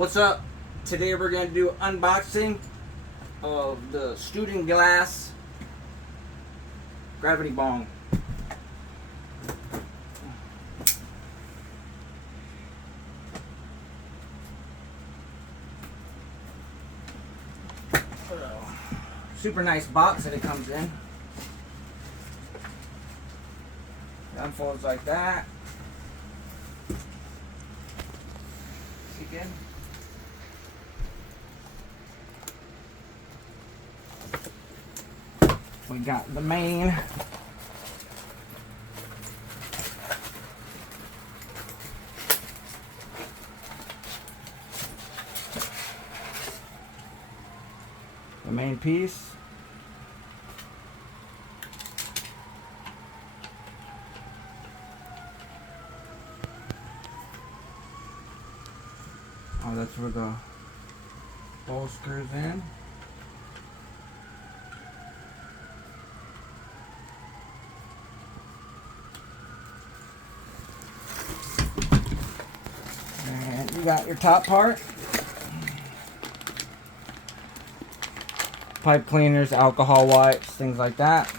What's up? Today we're going to do unboxing of the Stundenglass gravity bong. Super nice box that it comes in. It unfolds like that. Again. We got the main piece. Oh, that's where the bowl screws in. And you got your top part. Pipe cleaners, alcohol wipes, things like that.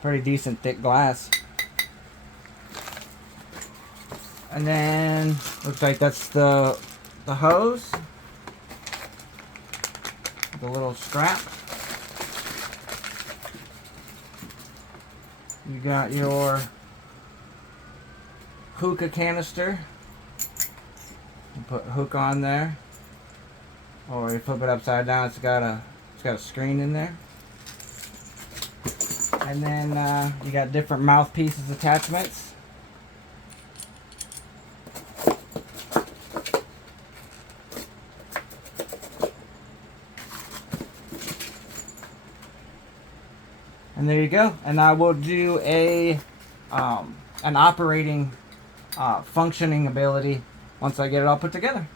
Pretty decent thick glass. And then looks like that's the hose. The little strap. You got your hookah canister. You put a hook on there. Or you flip it upside down, it's got a screen in there. And then you got different mouthpieces attachments. And there you go. And I will do an operating functioning ability once I get it all put together.